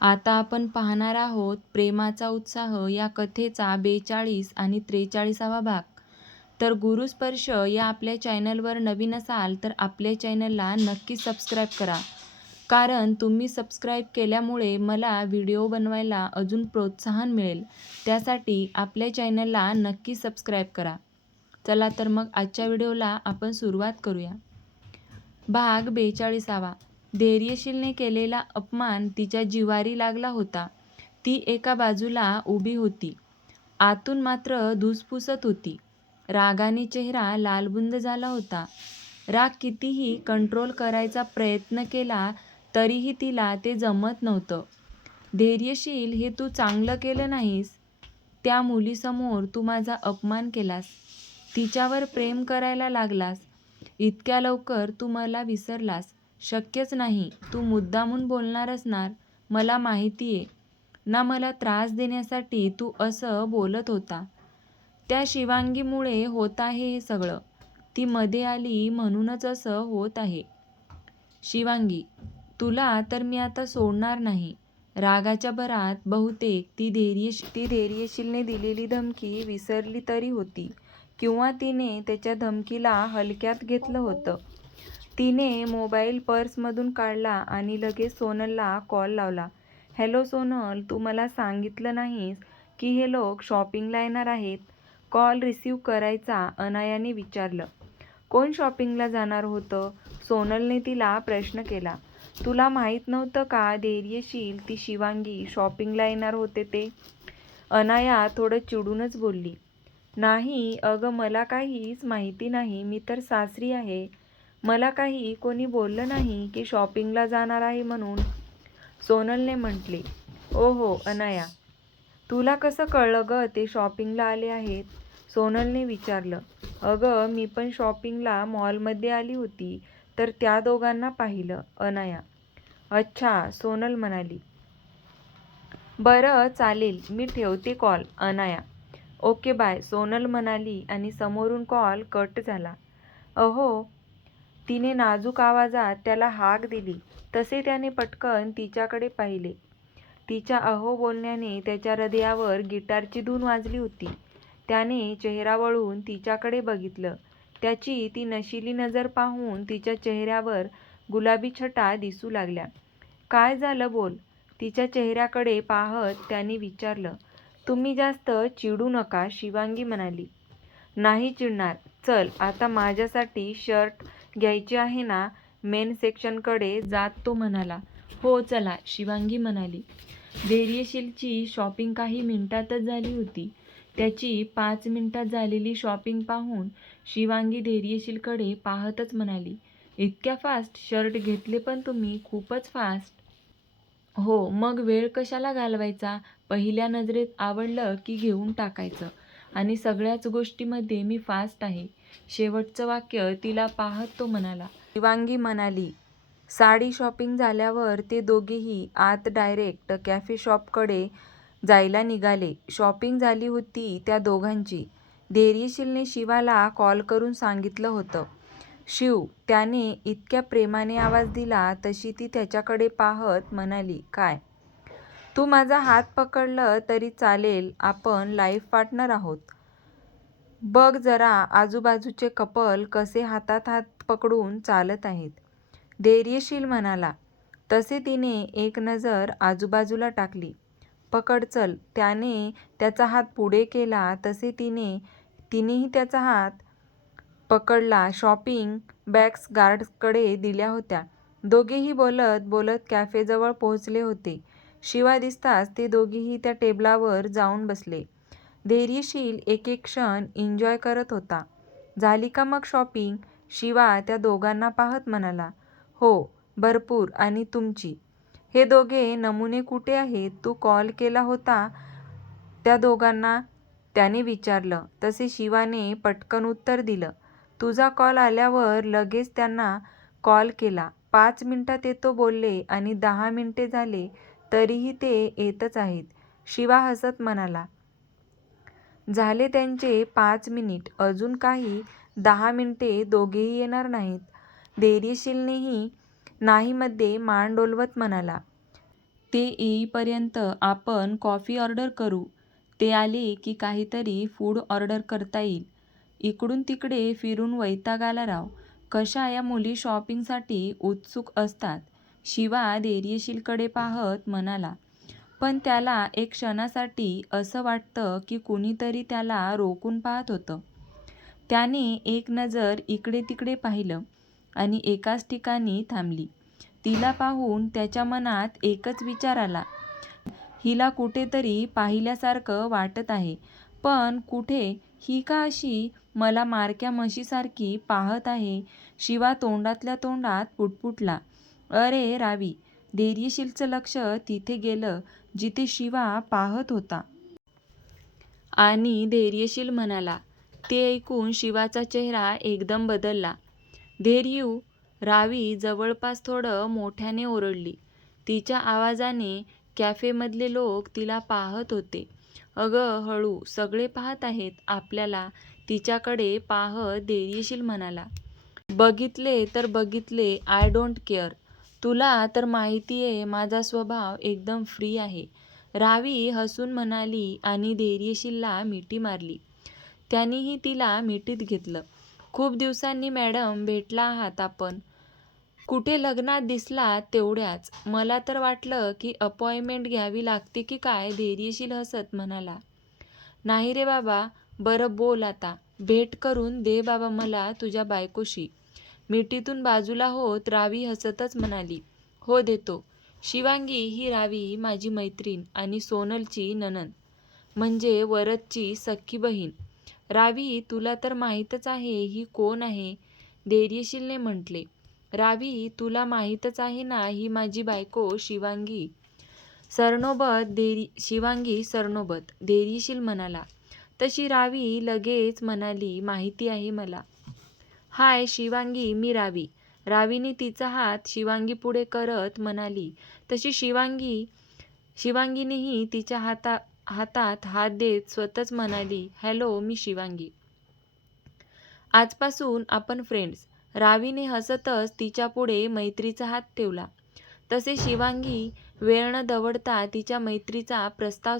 आता आपण पाहणार आहोत प्रेमाचा उत्साह या कथेचा 42 आणि 43वा भाग. तर गुरुस्पर्श या आपल्या चॅनलवर नवीन असाल तर आपल्या चॅनलला नक्की सबस्क्राईब करा. कारण तुम्ही सबस्क्राईब केल्यामुळे मला व्हिडिओ बनवायला अजून प्रोत्साहन मिळेल. त्यासाठी आपल्या चॅनलला नक्की सबस्क्राईब करा. चला तर मग आजच्या व्हिडिओला आपण सुरुवात करूया. भाग 42वा. धैर्यशीलने केलेला अपमान तिच्या जिव्हारी लागला होता. ती एका बाजूला उभी होती. आतून मात्र धुसफुसत होती. रागाने चेहरा लालबुंद झाला होता. राग कितीही कंट्रोल करायचा प्रयत्न केला तरीही तिला ते जमत नव्हतं. धैर्यशील, हे तू चांगलं केलं नाहीस. त्या मुलीसमोर तू माझा अपमान केलास. तिच्यावर प्रेम करायला लागलास. इतक्या लवकर तू मला विसरलास. शक्यच नाही. तू मुद्दामून बोलणार असणार. मला माहितीये ना, मला त्रास देण्यासाठी तू असं बोलत होता. त्या शिवांगीमुळे होत आहे हे सगळं. ती मध्ये आली म्हणूनच असं होत आहे. शिवांगी, तुला तर मी आता सोडणार नाही. रागाच्या भरात बहुतेक ती धैर्यशीलने दिलेली धमकी विसरली तरी होती, किंवा तिने त्याच्या धमकीला हलक्यात घेतलं होतं. तिने मोबाईल पर्समधून काढला आणि लगेच सोनलला कॉल लावला. हॅलो सोनल, तू मला सांगितलं नाहीस की हे लोक शॉपिंगला येणार आहेत? कॉल रिसीव्ह करायचा अनायाने विचारलं. कोण शॉपिंगला जाणार होतं? सोनलने तिला प्रश्न केला. तुला माहीत नव्हतं का धैर्यशील, ती शिवांगी शॉपिंगला येणार होते ते? अनाया थोडं चिडूनच बोलली. नाही अगं, मला काहीच माहिती नाही. मी तर सासरी आहे. मला काही कोणी बोललं नाही की शॉपिंगला जाणार आहे म्हणून, सोनलने म्हटले. ओ हो अनाया, तुला कसं कळलं गं ते शॉपिंगला आले आहेत? सोनलने विचारलं. अगं, मी पण शॉपिंगला मॉलमध्ये आली होती तर त्या दोघांना पाहिलं. अनाया. अच्छा, सोनल म्हणाली. बरं चालेल, मी ठेवते call. Anaya. Okay bye, Sonal म्हणाली आणि समोरून कॉल कट झाला. अहो, तिने नाजूक आवाजात त्याला हाक दिली. तसे त्याने पटकन तिच्याकडे पाहिले. तिच्या अहो बोलण्याने त्याच्या हृदयावर गिटारची धून वाजली होती. त्याने चेहरा वळून तिच्याकडे बघितलं. त्याची ती नशिली नजर पाहून तिच्या चेहऱ्यावर गुलाबी छटा दिसू लागल्या. काय झालं बोल? तिच्या चेहऱ्याकडे पाहत त्याने विचारलं. तुम्ही जास्त चिडू नका, शिवांगी म्हणाली. नाही चिडणार. चल, आता माझ्यासाठी शर्ट घ्यायचे आहे ना? मेन सेक्शनकडे जात तो म्हणाला. हो चला, शिवांगी म्हणाली. धैर्यशीलची शॉपिंग काही मिनिटातच झाली होती. त्याची 5 मिनिटात झालेली शॉपिंग पाहून शिवांगी धैर्यशीलकडे पाहतच म्हणाली. इतक्या फास्ट शर्ट घेतले पण तुम्ही? खूपच फास्ट. हो, मग वेळ कशाला घालवायचा? पहिल्या नजरेत आवडलं की घेऊन टाकायचं. आणि सगळ्याच गोष्टीमध्ये मी फास्ट आहे. शेवटचं वाक्य तिला पाहत तो म्हणाला. शिवांगी म्हणाली. साडी शॉपिंग झाल्यावर ते दोघेही आत डायरेक्ट कॅफे शॉपकडे जायला निघाले. शॉपिंग झाली होती त्या दोघांची. धैर्यशीलने शिवाला कॉल करून सांगितलं होतं. शिव, त्याने इतक्या प्रेमाने आवाज दिला तशी ती त्याच्याकडे पाहत म्हणाली. काय? तू माझा हात पकडलं तरी चालेल. आपण लाईफ पार्टनर आहोत. बघ जरा आजूबाजूचे कपल कसे हातात हात पकडून चालत आहेत. धैर्यशील म्हणाला. तसे तिने एक नजर आजूबाजूला टाकली. पकड चल. त्याने त्याचा हात पुढे केला तसे तिनेही त्याचा हात पकडला. शॉपिंग बॅग्स गार्डकडे दिल्या होत्या. दोघेही बोलत बोलत कॅफेजवळ पोहोचले होते. शिवा दिसताच ते दोघेही त्या टेबलावर जाऊन बसले. धैर्यशील एक एक क्षण एन्जॉय करत होता. झाली का मग शॉपिंग? शिवा त्या दोघांना पाहत म्हणाला. हो, भरपूर. आणि तुमची? हे दोघे नमुने कुठे आहेत? तू कॉल केला होता त्या दोघांना? त्याने विचारलं. तसे शिवाने पटकन उत्तर दिलं. तुझा कॉल आल्यावर लगेच त्यांना कॉल केला. 5 मिनिटात येतो बोलले आणि 10 मिनिटे झाले तरीही ते येतच आहेत. शिवा हसत म्हणाला. झाले त्यांचे 5 मिनिट. अजून काही 10 मिनिटे दोघेही येणार नाहीत? धैर्यशीलनेही नाहीमध्ये मान डोलवत म्हणाला. ते येईपर्यंत आपण कॉफी ऑर्डर करू. ते आले की काहीतरी फूड ऑर्डर करता येईल. इकडून तिकडे फिरून वैताग आला राव. कशा या मुली शॉपिंगसाठी उत्सुक असतात. शिवा धैर्यशीलकडे पाहत म्हणाला. पण त्याला एक क्षणासाठी असं वाटतं की कुणीतरी त्याला रोखून पाहत होतं. त्याने एक नजर इकडे तिकडे पाहिलं आणि एकाच ठिकाणी थांबली. तिला पाहून त्याच्या मनात एकच विचार आला. हिला कुठेतरी पाहिल्यासारखं वाटत आहे, पण कुठे? ही का अशी मला मारक्या म्हशीसारखी पाहत आहे? शिवा तोंडातल्या तोंडात पुटपुटला. अरे रावी! धैर्यशीलचं लक्ष तिथे गेलं जिथे शिवा पाहत होता. आणि धैर्यशील म्हणाला. ते ऐकून शिवाचा चेहरा एकदम बदलला. धैर्यू! रावी जवळपास थोडं मोठ्याने ओरडली. तिच्या आवाजाने कॅफेमधले लोक तिला पाहत होते. अगं हळू, सगळे पाहत आहेत आपल्याला. तिच्याकडे पाहत धैर्यशील म्हणाला. बघितले तर बघितले, आय डोंट केअर. तुला तर माहितीये माझा स्वभाव एकदम फ्री आहे. रावी हसून म्हणाली आणि धैर्यशीलला मिठी मारली. त्यानेही तिला मिठीत घेतलं. खूप दिवसांनी मॅडम भेटला आहात आपण. कुठे लग्नात दिसलात तेवढ्याच. मला तर वाटलं की अपॉइंटमेंट घ्यावी लागते की काय. धैर्यशील हसत म्हणाला. नाही रे बाबा. बरं बोल आता. भेट करून दे बाबा मला तुझ्या बायकोशी. मिठीतून बाजूला होत रावी हसतच म्हणाली. हो देतो. शिवांगी ही रावी माझी मैत्रीण आणि सोनलची नणंद, म्हणजे वरदची सख्खी बहीण. रावी तुला तर माहीतच आहे ही कोण आहे, धैर्यशीलने म्हटले. रावी तुला माहीतच आहे ना, ही माझी बायको शिवांगी सरनोबत. शिवांगी सरनोबत, धैर्यशील म्हणाला. तशी रावी लगेच म्हणाली, माहिती आहे मला. हाय शिवांगी, मी रावी. रावीने तिचा हात शिवांगी पुढे करत म्हणाली. तशी शिवांगीनेही तिच्या हातात हात देत स्वतःच म्हणाली. हॅलो, मी शिवांगी. आजपासून आपण फ्रेंड्स. रावीने हसतच तिच्यापुढे मैत्रीचा हात ठेवला. तसे शिवांगी वेळ न दवडता तिच्या मैत्रीचा प्रस्ताव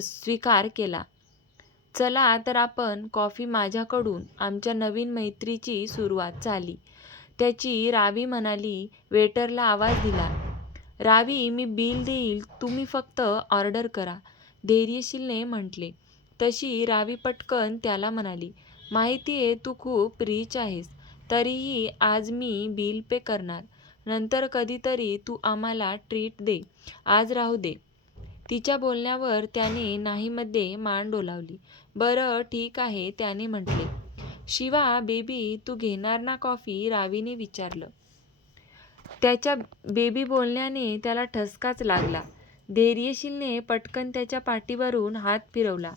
स्वीकार केला. चला तर आपण कॉफी. माझ्याकडून आमच्या नवीन मैत्रीची सुरुवात झाली त्याची, रावी म्हणाली. वेटरला आवाज दिला. रावी मी बिल देईल, तुम्ही फक्त ऑर्डर करा, धैर्यशीलने म्हटले. तशी रावी पटकन त्याला म्हणाली. माहितीये तू खूप रिच आहेस, तरीही आज मी बिल पे करणार. नंतर कधीतरी तू आम्हाला ट्रीट दे, आज राहू दे. तिच्या बोलण्यावर त्याने नाहीमध्ये मान डोलावली. बरं ठीक आहे त्याने म्हटले. शिवा बेबी तू घेणार ना कॉफी, रावीने विचारलं. त्याच्या बेबी बोलण्याने त्याला ठसकाच लागला. धैर्यशीलने पटकन त्याच्या पाठीवरून हात फिरवला.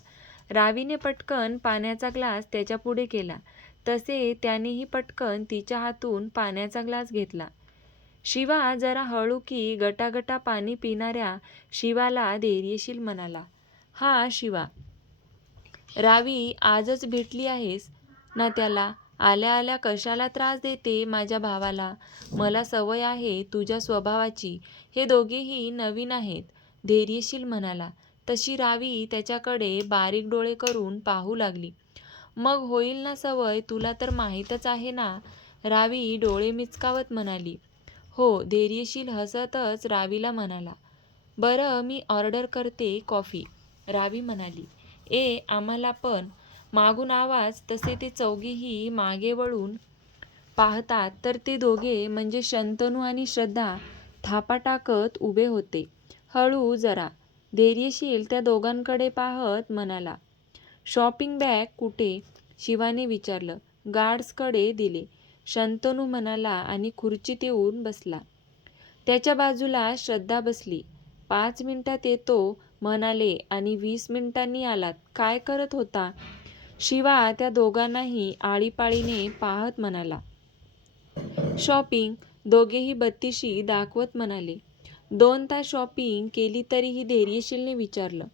रावीने पटकन पाण्याचा ग्लास त्याच्यापुढे केला. तसे त्यानेही पटकन तिच्या हातून पाण्याचा ग्लास घेतला. शिवा जरा हळू की गटागटा पाणी पिणाऱ्या शिवाला धैर्यशील म्हणाला. हा शिवा. रावी आजच भेटली आहेस ना त्याला. आल्या आल्या कशाला त्रास देते माझ्या भावाला. मला सवय आहे तुझ्या स्वभावाची. हे दोघेही नवीन आहेत, धैर्यशील म्हणाला. तशी रावी त्याच्याकडे बारीक डोळे करून पाहू लागली. मग होईल ना सवय, तुला तर माहीतच आहे ना, रावी डोळे मिचकावत म्हणाली. हो, धैर्यशील हसतच रावीला म्हणाला. बरं मी ऑर्डर करते कॉफी, रावी म्हणाली. आम्हाला पण, मागून आवाज. तसे ते चौघेही मागे वळून पाहतात तर ते दोघे म्हणजे शंतनू आणि श्रद्धा थापा टाकत उभे होते. हळू जरा, धैर्यशील त्या दोघांकडे पाहत म्हणाला. शॉपिंग बॅग कुठे, शिवाने विचारलं. गार्ड्सकडे दिले, शंतनू म्हणाला आणि खुर्चीत येऊन बसला. त्याच्या बाजूला श्रद्धा बसली. 5 मिनिटात येतो म्हणाले आणि 20 मिनिटांनी आलात. काय करत होता? शिवा त्या दोघांनाही आळीपाळीने पाहत म्हणाला. शॉपिंग, दोघेही बत्तीशी दाखवत म्हणाले. 2 तास शॉपिंग केली तरीही, धैर्यशीलने विचारलं.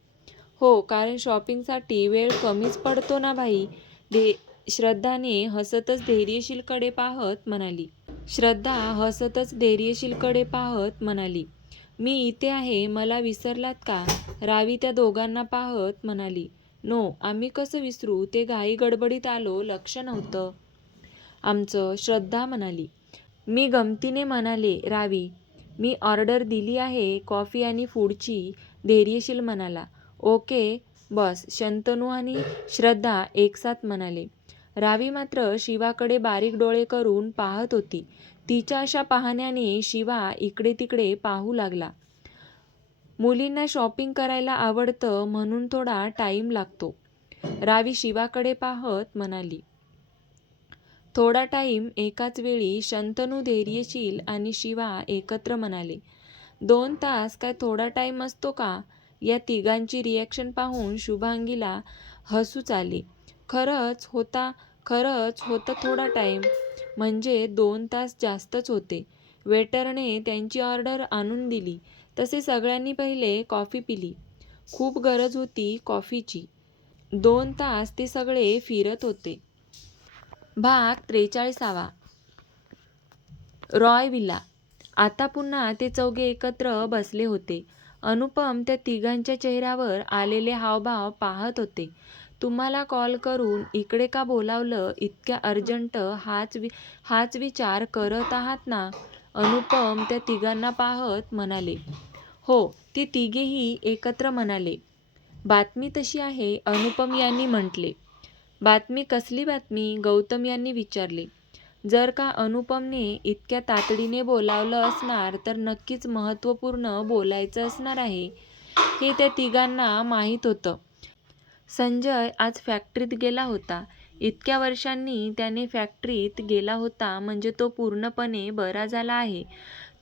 हो, कारण शॉपिंगसाठी वेळ कमीच पडतो ना भाई, श्रद्धाने हसतच धैर्यशीलकडे पाहत म्हणाली. मी इथे आहे, मला विसरलात का? रावी त्या दोघांना पाहत म्हणाली. नो, आम्ही कसं विसरू, ते घाई गडबडीत आलो, लक्ष नव्हतं आमचं, श्रद्धा म्हणाली. मी गमतीने म्हणाले, रावी, मी ऑर्डर दिली आहे कॉफी आणि फूडची, धैर्यशील म्हणाला. ओके बॉस, शंतनू आणि श्रद्धा एकसाथ म्हणाले. रावी मात्र शिवाकडे बारीक डोळे करून पाहत होती. तिच्या अशा पाहण्याने शिवा इकडे तिकडे पाहू लागला. मुलींना शॉपिंग करायला आवडतं म्हणून थोडा टाईम लागतो, रावी शिवाकडे पाहत म्हणाली. थोडा टाईम एकाच वेळी शंतनू, धैर्यशील आणि शिवा एकत्र म्हणाले. 2 तास काय थोडा टाईम असतो का? या तिघांची रिॲक्शन पाहून शुभांगीला हसूच आले. खरंच होतं थोडा टाईम, म्हणजे 2 तास जास्तच होते. वेटरने त्यांची ऑर्डर आणून दिली तसे सगळ्यांनी पहिले कॉफी पिली. खूप गरज होती कॉफीची. 2 तास ते सगळे फिरत होते. भाग 43. रॉय विला. आता पुन्हा ते चौघे एकत्र बसले होते. अनुपम त्या तिघांच्या चेहऱ्यावर आलेले हावभाव पाहत होते. तुम्हाला कॉल करून इकडे का बोलावलं, इतक्या अर्जंट, हाच विचार करत आहात ना? अनुपम त्या तिघांना पाहत म्हणाले. हो, ते तिघेही एकत्र म्हणाले. बातमी तशी आहे, अनुपम यांनी म्हटले. बातमी कसली बातमी? गौतम यांनी विचारले. जर का अनुपमने इतक्या तातडीने बोलावलं असणार तर नक्कीच महत्त्वपूर्ण बोलायचं असणार आहे, हे त्या तिघांना माहीत होतं. संजय आज फॅक्टरीत गेला होता. इतक्या वर्षांनी त्याने फॅक्टरीत गेला होता म्हणजे तो पूर्णपणे बरा झाला आहे.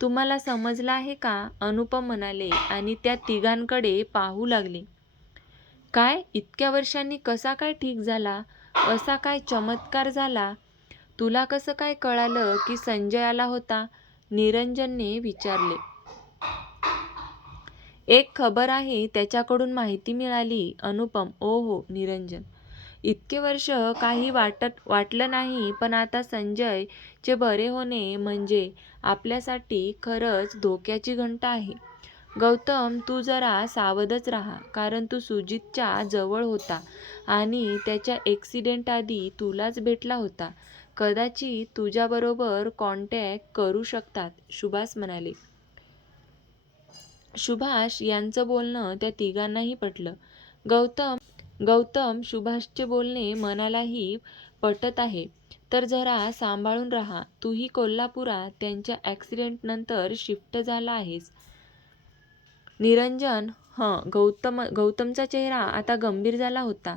तुम्हाला समजलं आहे का? अनुपम म्हणाले आणि त्या तिघांकडे पाहू लागले. काय? इतक्या वर्षांनी कसा काय ठीक झाला? असा काय चमत्कार झाला? तुला कसं काय कळालं की संजय आला होता? निरंजनने विचारले. एक खबर आहे, त्याच्याकडून माहिती मिळाली. अनुपम. ओ हो. निरंजन. इतके वर्ष काही वाटलं नाही, पण आता संजयचे बरे होणे म्हणजे आपल्यासाठी खरंच धोक्याची घंटा आहे. गौतम, तू जरा सावधच राहा, कारण तू सुजितच्या जवळ होता आणि त्याच्या ॲक्सिडेंट आधी तुलाच भेटला होता. कदाचित तुझ्याबरोबर कॉन्टॅक्ट करू शकतात, सुभाष म्हणाले. सुभाष यांचं बोलणं त्या तिघांनाही पटलं. गौतम, सुभाषचे बोलणे मनालाही पटत आहे, तर जरा सांभाळून राहा. तूही कोल्हापुरात त्यांच्या ॲक्सिडेंटनंतर शिफ्ट झाला आहेस. निरंजन. गौतमचा चेहरा आता गंभीर झाला होता.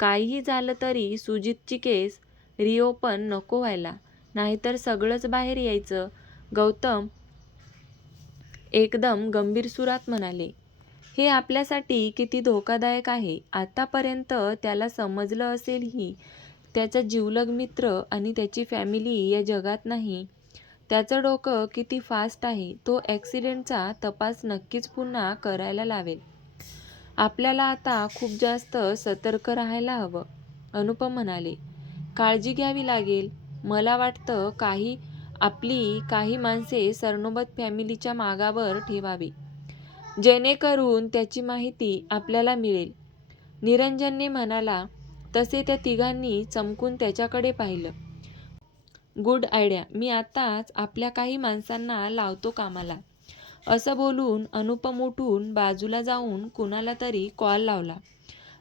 काहीही झालं तरी सुजितची केस रिओपन नको व्हायला, नाहीतर सगळंच बाहेर यायचं. गौतम एकदम गंभीर सुरात म्हणाले. हे आपल्यासाठी किती धोकादायक आहे. आतापर्यंत त्याला समजलं असेलही, त्याचा जिवलग मित्र आणि त्याची फॅमिली या जगात नाही. त्याचं डोकं किती फास्ट आहे. तो ॲक्सिडेंटचा तपास नक्कीच पुन्हा करायला लावेल. आपल्याला आता खूप जास्त सतर्क राहायला हवं, अनुपम म्हणाले. काळजी घ्यावी लागेल. मला वाटतं आपली काही माणसे सरनोबत फॅमिलीच्या मागावर ठेवावी, जेणेकरून त्याची माहिती आपल्याला मिळेल. निरंजनने म्हणाला. तसे त्या तिघांनी चमकून त्याच्याकडे पाहिलं. Good idea. मी आताच आपल्या काही माणसांना लावतो कामाला. असं बोलून अनुपम उठून बाजूला जाऊन कुणाला तरी कॉल लावला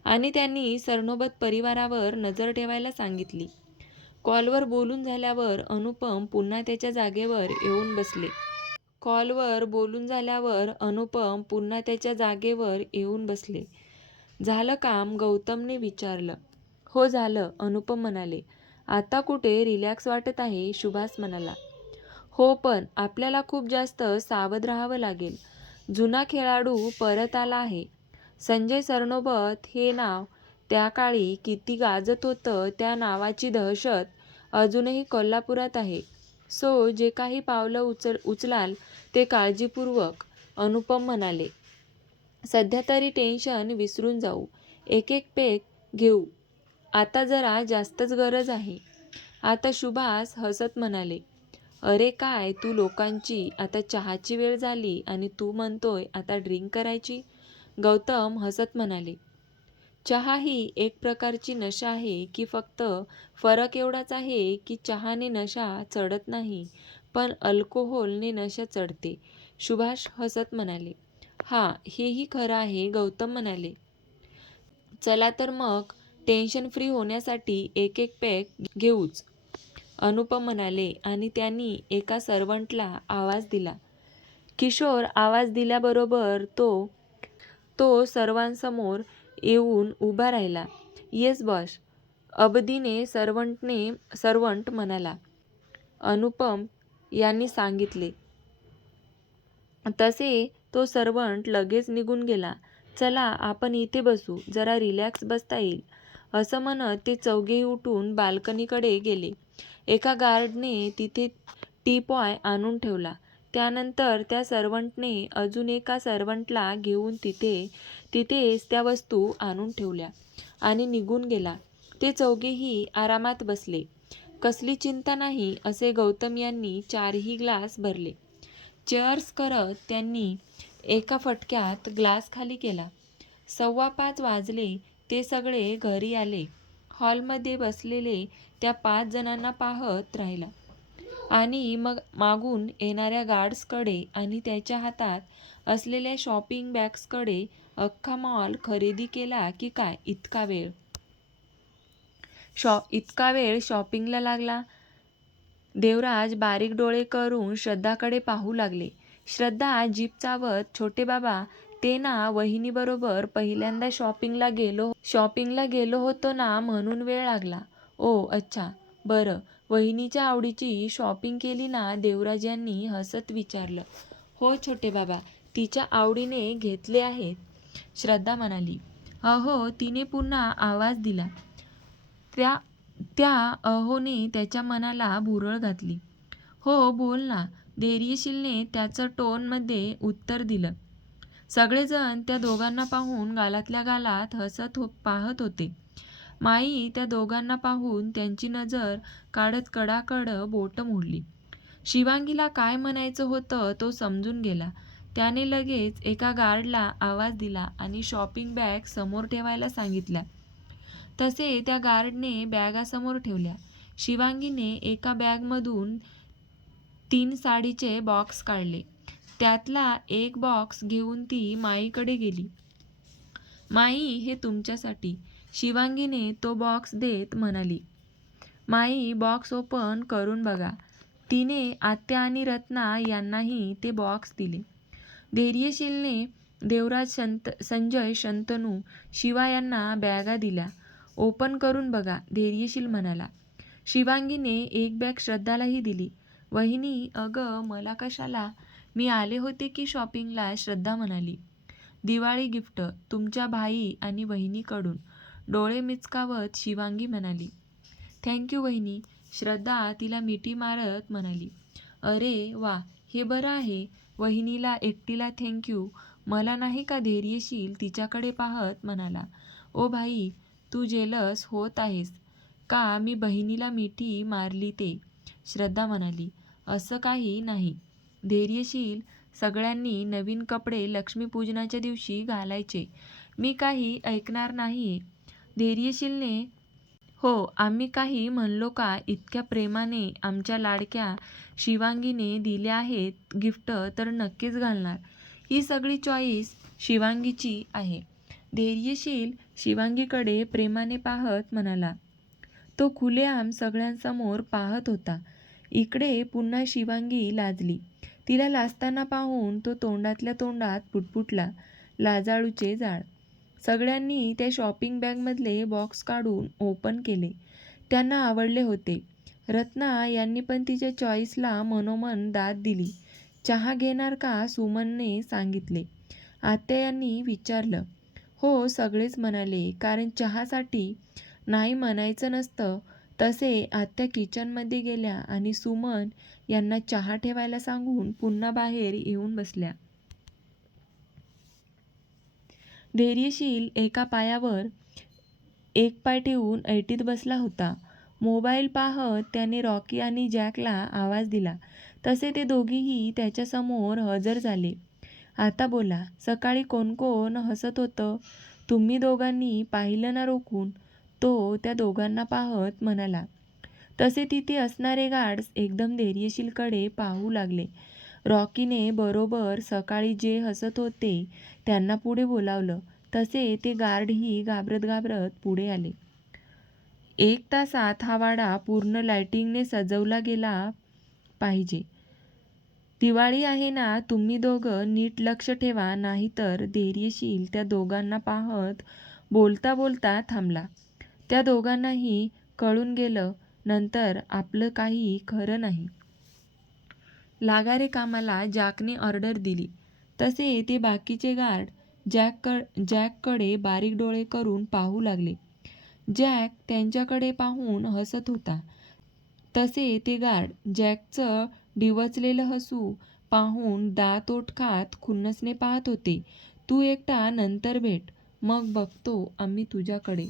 आणि त्यांनी सरनोबत परिवारावर नजर ठेवायला सांगितली. कॉलवर बोलून झाल्यावर अनुपम पुन्हा त्याच्या जागेवर येऊन बसले. झालं काम? गौतमने विचारलं. हो झालं, अनुपम म्हणाले. आता कुठे रिलॅक्स वाटत आहे, सुभाष म्हणाला. हो, पण आपल्याला खूप जास्त सावध राहावं लागेल. जुना खेळाडू परत आला आहे. संजय सरनोबत हे नाव त्या काळी किती गाजत होतं, त्या नावाची दहशत अजूनही कोल्हापुरात आहे. सो जे काही पावलं उचलाल ते काळजीपूर्वक, अनुपम म्हणाले. सध्या तरी टेन्शन विसरून जाऊ, एक पेग घेऊ. आता जरा जास्तच गरज आहे. आता सुभाष हसत म्हणाले. अरे काय तू लोकांची, आता चहाची वेळ झाली आणि तू म्हणतोय आता ड्रिंक करायची? गौतम हसत म्हणाले. चहा ही एक प्रकारची नशा आहे की फक्त फरक एवढाच आहे की चहाने नशा चढत नाही, पण अल्कोहोलने नशा चढते. सुभाष हसत म्हणाले. हा, हेही खरं आहे, गौतम म्हणाले. चला तर मग टेन्शन फ्री होण्यासाठी एक एक पॅक घेऊच, अनुपम म्हणाले आणि त्यांनी एका सर्वंटला आवाज दिला. किशोर आवाज दिल्याबरोबर तो तो सर्वांसमोर येऊन उभा राहिला. येस बॉस, अबदीने सर्वंट म्हणाला. अनुपम यांनी सांगितले. तसे तो सर्वंट लगेच निघून गेला. चला आपण इथे बसू, जरा रिलॅक्स बसता येईल, असं म्हणत ते चौघेही उठून बाल्कनीकडे गेले. एका गार्डने तिथे टीपॉय आणून ठेवला. त्यानंतर त्या सर्वंटने अजून एका सर्वंटला घेऊन तिथेच त्या वस्तू आणून ठेवल्या आणि निघून गेला. ते चौघेही आरामात बसले. कसली चिंता नाही असे गौतम यांनी 4ही ग्लास भरले. चेअर्स करत त्यांनी एका फटक्यात ग्लास खाली केला. 5:15 वाजले. ते सगळे घरी आले. हॉलमध्ये बसलेले त्या 5 जणांना पाहत राहिला आणि मग मागून येणाऱ्या गार्ड्सकडे आणि त्याच्या हातात असलेल्या शॉपिंग बॅग्सकडे. अख्खा मॉल खरेदी केला की काय इतका वेळ शॉपिंगला लागला? देवराज बारीक डोळे करून श्रद्धाकडे पाहू लागले. श्रद्धा जीभ चावत, छोटे बाबा, ते ना वहिनीबरोबर पहिल्यांदा शॉपिंगला गेलो होतो ना, म्हणून वेळ लागला. ओ अच्छा, बरं, वहिनीच्या आवडीची शॉपिंग केली ना? देवराज यांनी हसत विचारलं. हो छोटे बाबा, तिच्या आवडीने घेतले आहेत, श्रद्धा म्हणाली. अहो, तिने पुन्हा आवाज दिला. त्या अहोने त्याच्या मनाला भुरळ घातली. हो बोल ना, धैर्यशीलने त्याचं टोनमध्ये उत्तर दिलं. सगळेजण त्या दोघांना पाहून गालातल्या गालात हसत पाहत होते. माई त्या दोघांना पाहून त्यांची नजर काढत कडाकड बोटं मोडली. शिवांगीला काय म्हणायचं होतं तो समजून गेला. त्याने लगेच एका गार्डला आवाज दिला आणि शॉपिंग बॅग समोर ठेवायला सांगितल्या. तसे त्या गार्डने बॅगा समोर ठेवल्या. शिवांगीने एका बॅगमधून 3 साडीचे बॉक्स काढले. त्यातला एक बॉक्स घेऊन ती माईकडे गेली. माई, हे तुमच्यासाठी, शिवांगीने तो बॉक्स देत म्हणाली. माई बॉक्स ओपन करून बघा. तिने आत्या आणि रत्ना यांनाही ते बॉक्स दिले. धैर्यशीलने देवराज, संजय, शंतनू, शिवा यांना बॅगा दिल्या. ओपन करून बघा, धैर्यशील म्हणाला. शिवांगीने एक बॅग श्रद्धालाही दिली. वहिनी, अगं मला कशाला, मी आले होते की शॉपिंगला, श्रद्धा म्हणाली. दिवाळी गिफ्ट तुमच्या भाई आणि वहिनीकडून, डोळे मिचकावत शिवांगी म्हणाली. थँक्यू वहिनी, श्रद्धा तिला मिठी मारत म्हणाली. अरे वा, हे बरं आहे, वहिनीला एकटीला थँक्यू, मला नाही का, धैर्यशील तिच्याकडे पाहत म्हणाला. ओ भाई, तू जेलस होत आहेस का मी बहिणीला मिठी मारली ते? श्रद्धा म्हणाली. असं काही नाही. धैर्यशील, सगळ्यांनी नवीन कपडे लक्ष्मीपूजनाच्या दिवशी घालायचे, मी काही ऐकणार नाहीये. धैर्यशीलने. हो, आम्ही काही म्हणलो का? इतक्या प्रेमाने आमच्या लाडक्या शिवांगीने दिले आहेत गिफ्ट तर नक्कीच घालणार. ही सगळी चॉईस शिवांगीची आहे. धैर्यशील शिवांगीकडे प्रेमाने पाहत म्हणाला. तो खुलेआम सगळ्यांसमोर पाहत होता. इकडे पुन्हा शिवांगी लाजली. तिला लाजताना पाहून तो तोंडातल्या तोंडात पुटपुटला. लाजाळूचे जाळ. सगळ्यांनी त्या शॉपिंग बॅगमधले बॉक्स काढून ओपन केले. त्यांना आवडले होते. रत्ना यांनी पण तिच्या चॉईसला मनोमन दाद दिली. चहा घेणार का, सुमनने सांगितले. आत्या यांनी विचारलं. हो, सगळेच म्हणाले, कारण चहासाठी नाही म्हणायचं नसतं. तसे आत्या किचनमध्ये गेल्या आणि सुमन यांना चहा ठेवायला सांगून पुन्हा बाहेर येऊन बसल्या. धैर्यशील एका पायावर एक पाय ठेवून ऐटीत बसला होता. मोबाईल पाहत त्याने रॉकी आणि जॅकला आवाज दिला. तसे ते दोघीही त्याच्यासमोर हजर झाले. आता बोला, सकाळी कोण कोण हसत होतं? तुम्ही दोघांनी पाहिलं ना रोखून? तो त्या दोघांना पाहत म्हणाला. तसे तिथे असणारे गार्ड्स एकदम धैर्यशीलकडे पाहू लागले. रॉकीने बरोबर सकाळी जे हसत होते त्यांना पुढे बोलावलं. तसे ते गार्डही घाबरत घाबरत पुढे आले. 1 तासात हा वाडा पूर्ण लाइटिंगने सजवला गेला पाहिजे. दिवाळी आहे ना, तुम्ही दोघं नीट लक्ष ठेवा, नाहीतर धैर्यशील त्या दोघांना पाहत बोलता बोलता थांबला. त्या दोघांनाही कळून गेलं नंतर आपलं काही खरं नाही. लागा रे कामाला, जॅकने ऑर्डर दिली. तसे ते बाकीचे गार्ड जॅककडे बारीक डोळे करून पाहू लागले. जॅक त्यांच्याकडे पाहून हसत होता. तसे ते गार्ड जॅकचं डिवचलेलं हसू पाहून दात ओठ खात खुन्नसने पाहत होते. तू एकटा नंतर भेट, मग बघतो आम्ही तुझ्याकडे.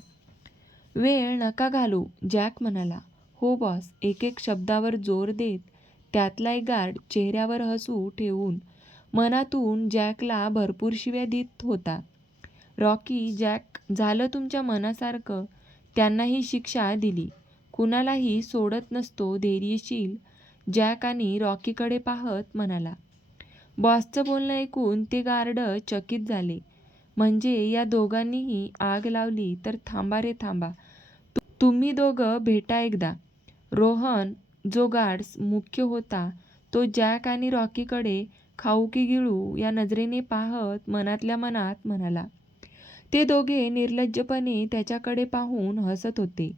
वेळ नका घालू, जॅक म्हणाला. हो बॉस, एक शब्दावर जोर देत त्यातला एक गार्ड चेहऱ्यावर हसू ठेवून मनातून जॅकला भरपूर शिव्या देत होता. रॉकी, जॅक, झालं तुमच्या मनासारखं. त्यांनाही शिक्षा दिली. कुणालाही सोडत नसतो, धैर्यशील जॅक आणि रॉकीकडे पाहत म्हणाला. बॉसचं बोलणं ऐकून ते गार्ड चकित झाले. म्हणजे या दोघांनीही आग लावली तर थांबा रे थांबा. तुम्ही दोघं भेटा एकदा. रोहन, जो गार्ड्स मुख्य होता, तो जॅक आणि रॉकीकडे खाऊ की गिळू या नजरेने पाहत मनातल्या मनात म्हणाला. ते दोघे निर्लज्जपणे त्याच्याकडे पाहून हसत होते.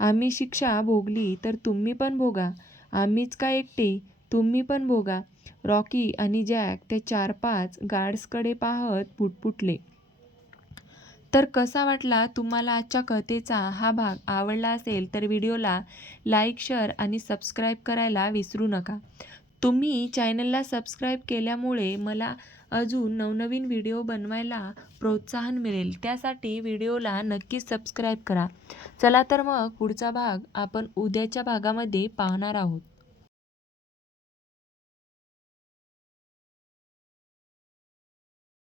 आम्ही शिक्षा भोगली तर तुम्ही पण भोगा. आम्हीच का एकटे, तुम्ही पण भोगा. रॉकी आणि जॅक त्या 4-5 गार्ड्सकडे पाहत पुटपुटले. तर कसा वाटला तुम्हाला आजच्या कथेचा हा भाग? आवडला असेल तर व्हिडिओला लाईक, शेअर आणि सबस्क्राईब करायला विसरू नका. तुम्ही चॅनलला सबस्क्राईब केल्यामुळे मला अजून नवनवीन व्हिडिओ बनवायला प्रोत्साहन मिळेल. त्यासाठी व्हिडिओला नक्कीच सबस्क्राईब करा. चला तर मग पुढचा भाग आपण उद्याच्या भागामध्ये पाहणार आहोत.